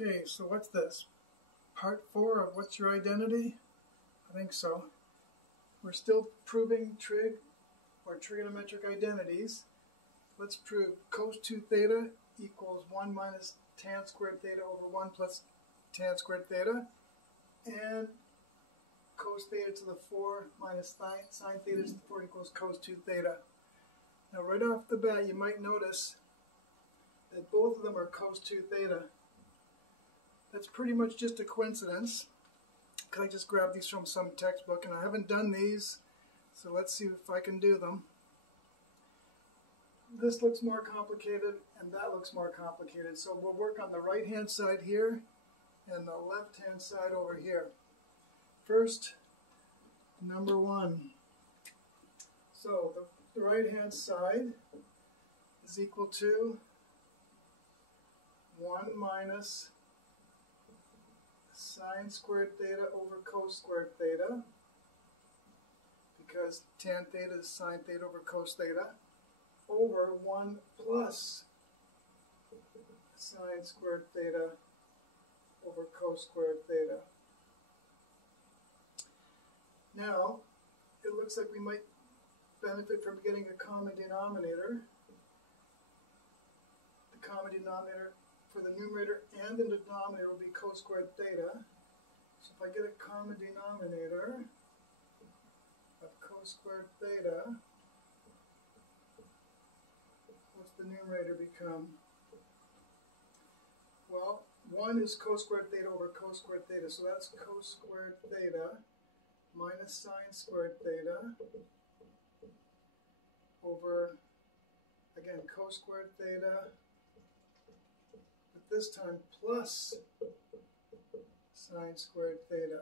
Okay, so what's this? Part 4 of What's Your Identity? I think so. We're still proving trig or trigonometric identities. Let's prove cos 2 theta equals 1 minus tan squared theta over 1 plus tan squared theta, and cos theta to the 4 minus sine theta to the 4 equals cos 2 theta. Now right off the bat you might notice that both of them are cos 2 theta. That's pretty much just a coincidence, because I just grabbed these from some textbook and I haven't done these, so let's see if I can do them. This looks more complicated and that looks more complicated, so we'll work on the right hand side here and the left hand side over here. First, number 1. So the right hand side is equal to 1 minus sine squared theta over cos squared theta, because tan theta is sine theta over cos theta, over 1 plus sine squared theta over cos squared theta. Now, it looks like we might benefit from getting a common denominator. The common denominator for the numerator and the denominator will be cos squared theta. So if I get a common denominator of cos squared theta, what's the numerator become? Well, 1 is cos squared theta over cos squared theta, so that's cos squared theta minus sine squared theta over, again, cos squared theta, but this time plus sine squared theta.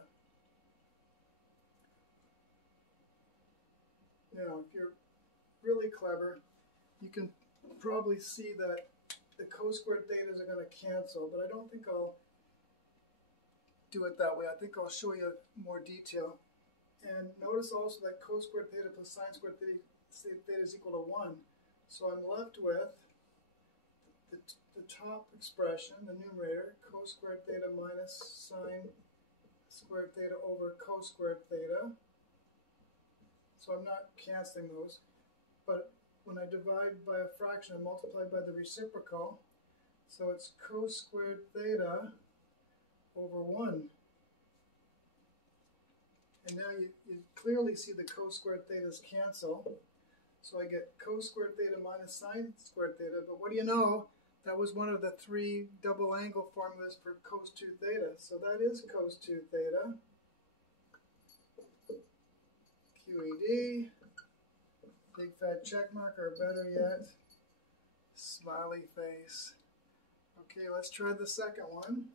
Now, if you're really clever, you can probably see that the cos squared thetas are going to cancel, but I don't think I'll do it that way. I think I'll show you more detail. And notice also that cos squared theta plus sine squared theta is equal to 1. So I'm left with the top expression, the numerator, cos squared theta minus sine squared theta over cos squared theta. So I'm not canceling those. But when I divide by a fraction, I multiply by the reciprocal. So it's cos squared theta over 1. And now you clearly see the cos squared thetas cancel. So I get cos squared theta minus sine squared theta. But what do you know? That was one of the 3 double angle formulas for cos 2 theta. So that is cos 2 theta. QED. Big fat check mark, or better yet, smiley face. Okay, let's try the second one.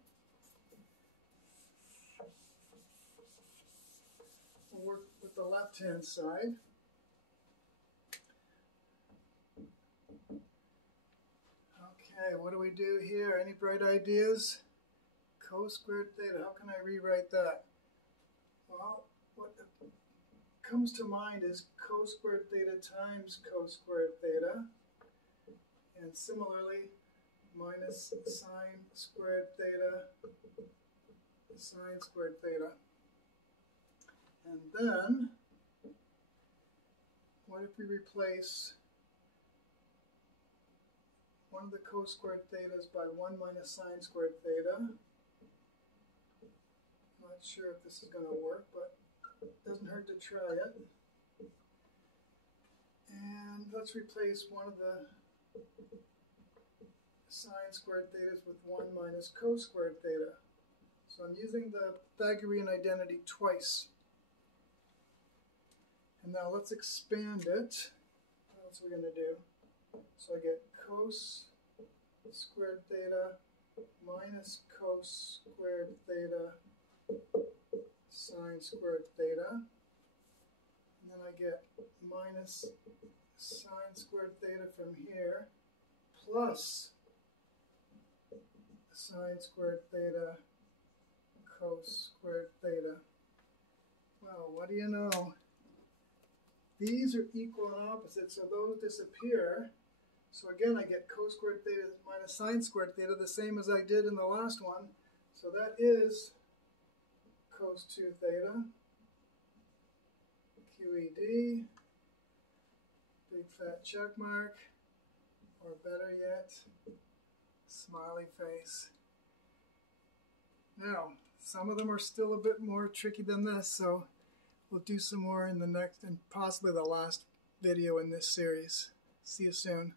We'll work with the left hand side. Okay, what do we do here? Any bright ideas? Cos squared theta, how can I rewrite that? Well, what comes to mind is cos squared theta times cos squared theta, and similarly minus sine squared theta sine squared theta. And then what if we replace one of the cos squared thetas by 1 minus sine squared theta? Not sure if this is going to work, but it doesn't hurt to try it. And let's replace one of the sine squared thetas with 1 minus cos squared theta. So I'm using the Pythagorean identity twice. And now let's expand it. What else are we going to do? So I get cos squared theta minus cos squared theta sine squared theta. And then I get minus sine squared theta from here plus sine squared theta cos squared theta. Well, what do you know? These are equal and opposite, so those disappear. So again, I get cos squared theta minus sine squared theta, the same as I did in the last one. So that is cos 2 theta, QED, big fat check mark, or better yet, smiley face. Now, some of them are still a bit more tricky than this, so we'll do some more in the next and possibly the last video in this series. See you soon.